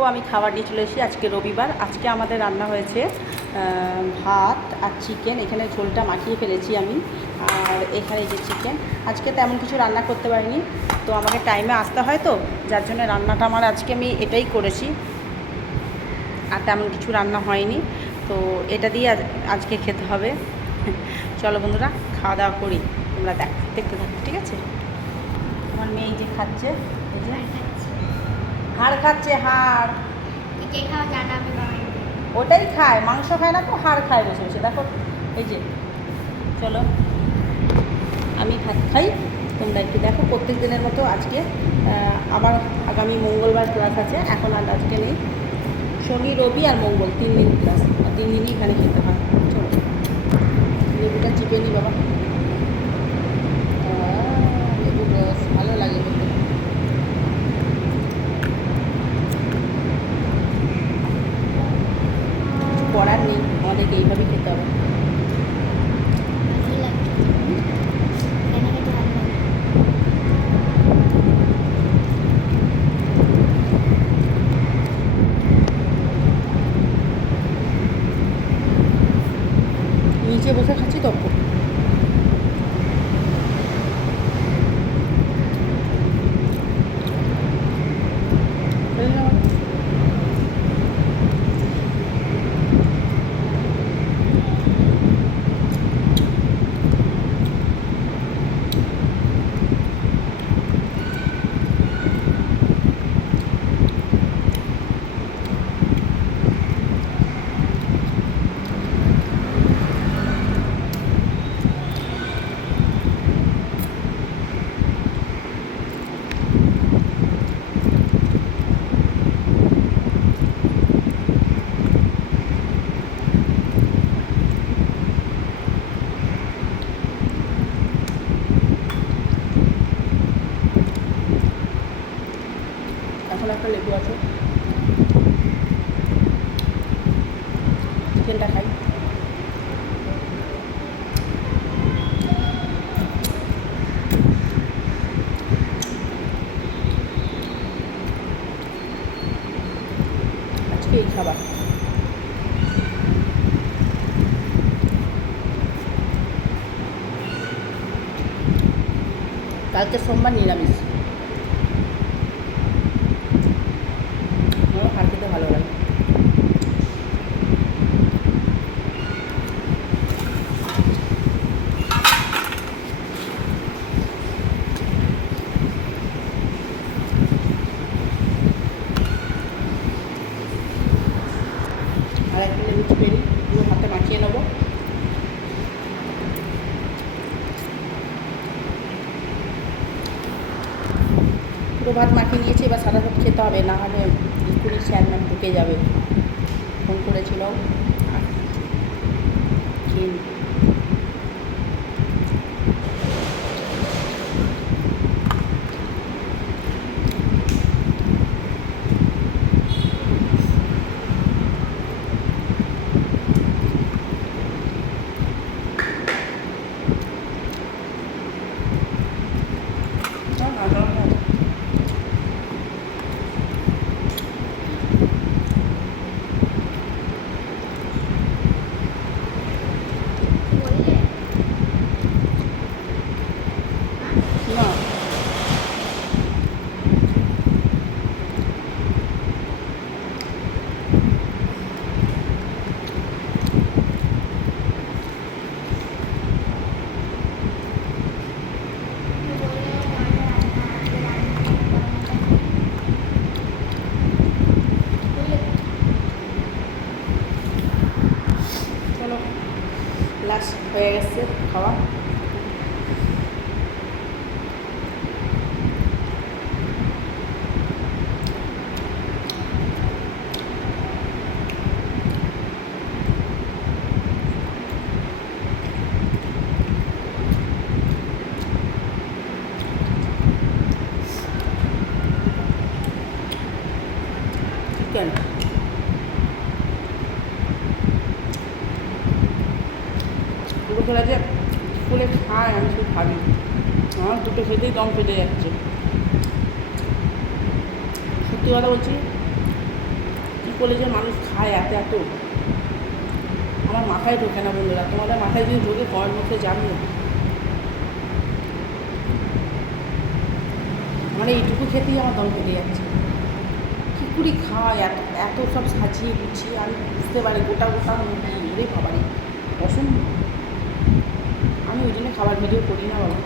তো আমি খাবার নিয়ে চলে এসেছি। আজকে রবিবার। আজকে আমাদের রান্না হয়েছে ভাত আর চিকেন। এখানে ঝোলটা মাখিয়ে ফেলেছি আমি, আর এখানে যে চিকেন। আজকে তেমন কিছু রান্না করতে পারিনি, তো আমাকে টাইমে আসতে হয়, তো যার জন্য রান্নাটা আমার আজকে আমি এটাই করেছি, আর তেমন কিছু রান্না হয়নি। তো এটা দিয়ে আজকে খেতে হবে। চলো বন্ধুরা, খাওয়া দাওয়া করি। তোমরা দেখতে থাকো, ঠিক আছে? আমার মেয়ে যে খাচ্ছে, এই যে হাড় খাচ্ছে, হাড়। ওটাই খায়, মাংস খায় না, তো হাড় খায় বসে বসে। দেখো এই যে। চলো, আমি ভাত খাই, তোমরা একটু দেখো। প্রত্যেক দিনের মতো আজকে আবার আগামী মঙ্গলবার ক্লাস আছে। এখন আর আজকে নেই, শনি রবি আর মঙ্গল 3 দিন ক্লাস, আর 3 দিনই এখানে খেতে হয়। চলো, লেবুটা চিপে নিই বাবা। লেবুর রস ভালো লাগে বলতে। করার নেই, আমাদেরকে এইভাবেই খেতে হবে। নিচে বসে খাচ্ছি তো। এখন একটা লেবু আছে, চিকেনটা খাই। আজকে এই খাবার। কালকে সোমবার নিরামিষ। আমার হাড় খেতে ভালো লাগে। আর একটা লেবু চিপে নিই, পুরো হাতে মাখিয়ে নেবো। পুরো ভাত মাখিয়ে নিয়েছি, এবার সাদা ভাত খেতে হবে, না হলে স্কুলের স্যার ম্যাম ঢুকে যাবে। ফোন করেছিল, খেয়ে নিই। না, চলো, লাস্ট হয়ে গেছে খাওয়া। চিকেন দুপুরবেলা যে স্কুলে খায়, আমি শুধু ভাবি আমার দুটো খেতেই দম পেটে যাচ্ছে। সত্যি কথা বলছি, কলেজের মানুষ খায় এত এত, আমার মাথায় ঢোকে না বন্ধুরা। তোমাদের মাথায় যদি ঢোকে কমেন্ট মধ্যে জানিও। মানে এইটুকু খেতেই আমার দম কেটে যাচ্ছে। কী করে খায় এত এত সব সাজিয়ে গুছিয়ে, আমি বুঝতে পারি গোটা গোটা মুরগি রে বাবারে অসম্ভব। আমি ওই জন্য খাবার ভিডিও করি না বাবা,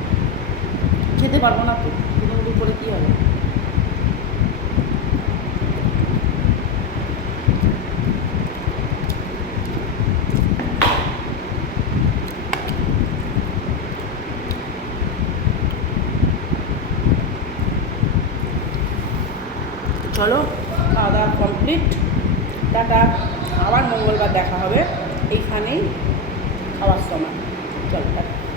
খেতে পারবো না তো, দুটো করে কী হবে। চলো খাওয়া দাওয়া কমপ্লিট, টাটা। আবার মঙ্গলবার দেখা হবে এইখানেই খাওয়ার সময়। চলো টাটা।